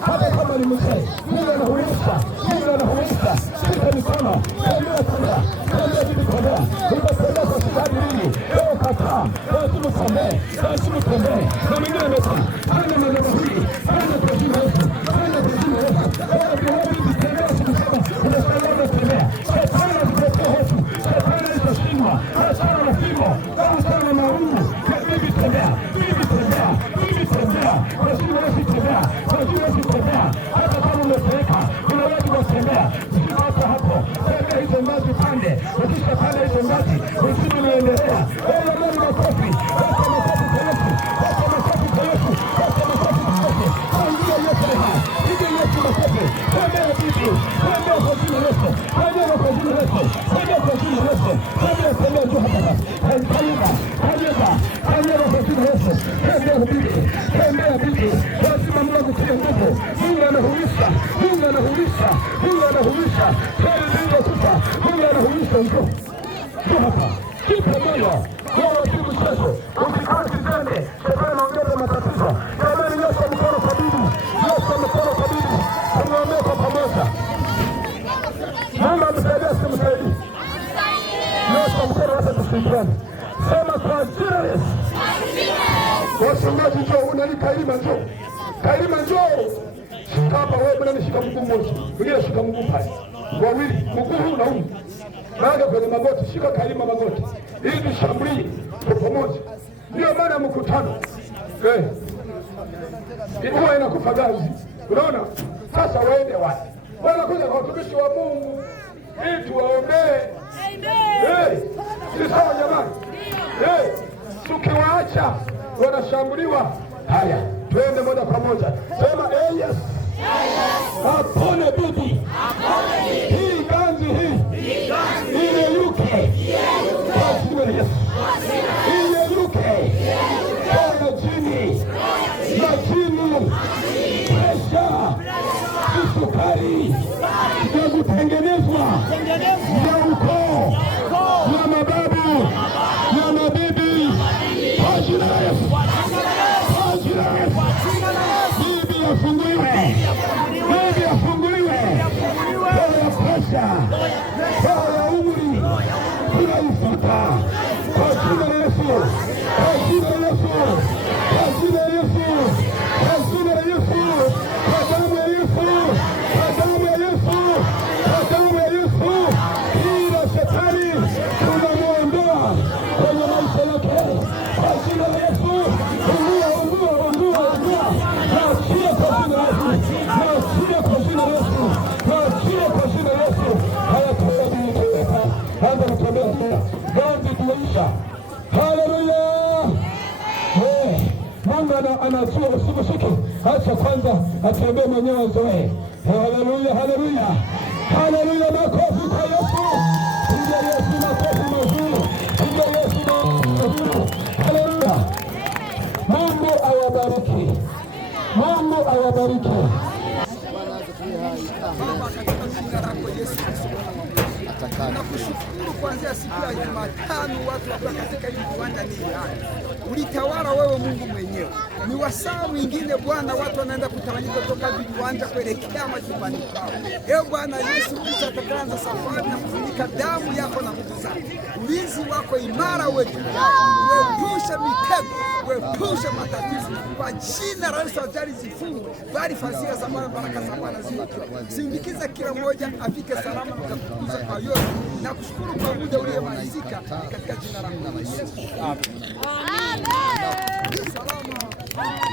hata kama ni mzee, Mungu anahuisha, Mungu anahuisha. Shika mikono, tembea bibi, tembea. Utatembea kwa sababu nini? Leo kataa, lazima tembee, lazima tembee. Na mwingine amesema, hana maneno hii, hana kwa jina Yesu, hana kwa jina Yesu. Leo bibi, tembea, unasema tembea. Shetani anakuletea hofu, shetani anashindwa, anashindwa na fimbo, anashindwa na Mungu. Bibi tembea, bibi tembea, bibi tembea. Kwa jina Yesu tembea, kwa jina Yesu tembea. Hata kama umepeleka, kuna watu watembea. Usiwache hapo, tembea hizo ngazi pande. Ukishapanda hizo ngazi, usije unaendelea. Wewe ndio makofi, weka makofi kwa Yesu, weka makofi kwa Yesu, weka makofi kwa Yesu. Angia Yesu hai, piga Yesu makofi. Tembea bibi, tembea kwa jina Yesu, tembea kwa jina Yesu, tembea kwa jina Yesu, tembea tu hapa. Tembea kwa jina Yesu, tembea bibi, tembea bibi. Lazima Mungu akutie nguvu. Mungu anahuisha, Mungu anahuisha, Mungu anahuisha. Sasa ndio kufa, Mungu anahuisha nguvu. Hapa kipo moyo wao timu kesho. Ukikati tende, shetani anaongeza matatizo. Jamani, nyosha mkono kwa bibi, nyosha mkono kwa bibi. Tunaomba kwa pamoja. Mungu amsaidie, simsaidie. Nyosha mkono wote tushirikiane. Sema kwa jina la Yesu. Wasemaji njoo, unani Kailima njoo. Kailima njoo. Shika hapa wewe, mbona nishika mguu mmoja. Mwingine shika mguu pale. Wawili, mguu huu na huu. Baada kwenye magoti, shika Kailima magoti. Ili tushambulie kwa pamoja. Ndio maana mkutano. Huwa inakufa gazi. Unaona? Sasa waende wapi? Wanakuja kwa watumishi wa Mungu ili tuwaombee. Amen. Si sawa jamani? Tukiwaacha wanashambuliwa. Haya, twende moja kwa moja. Sema yes. Apone bibi. Hii ganzi hii. Iyeyuke. Kwa jina la Yesu. Iyeyuke. Kwa jini. Majini. Presha. Kisukari. Na kutengenezwa. Na ukoo. Na mababu. Na mabibi. Kwa jina la Yesu. Kwa jina la Yesu. Bibi afunguliwe. Bibi afunguliwe. Roho ya presha. Roho ya umri. Tunaifuta. Kwa jina la Yesu. Kwa jina la Yesu. Kwa jina la Yesu. Kwa jina la Yesu. Kwa damu ya Yesu. Kwa damu ya Yesu. Kwa damu ya Yesu. Kila shetani tunamwondoa kwenye maisha yake. Kwa jina la Yesu. Naachia kwa jina la Yesu. Naachia kwa jina la Yesu. Naachia kwa jina la Yesu. Haya toa bibi. Handa mtembea. Ganzi tuisha. Haleluya. Mungu anachua usikushike. Acha kwanza atembee mwenyewe azoee. Haleluya, haleluya. Haleluya, makofi kwa Yesu. Piga Yesu makofi mazuri. Piga Yesu makofi. Haleluya. Mungu awabariki. Mungu awabariki. Nakushukuru kuanzia siku ya Jumatano watu wakiwa katika hii viwanja ni hai. Ulitawala wewe Mungu mwenyewe. Ni wasaa mwingine Bwana, watu wanaenda kutawanyika kutoka viwanja kuelekea majumbani kwao. Ewe Bwana Yesu Kristo, atakaanza safari na kufunika damu yako na nguvu zako. Ulinzi wako imara wetu. Uepushe mitego, uepushe matatizo. Kwa jina la Yesu ajali zifungwe, bali fadhila za Bwana, baraka za Bwana ziwe. Sindikiza kila mmoja afike salama na kukuza kwa yote. Na kushukuru kwa muda uliomalizika katika jina la Yesu. Amen. Salama.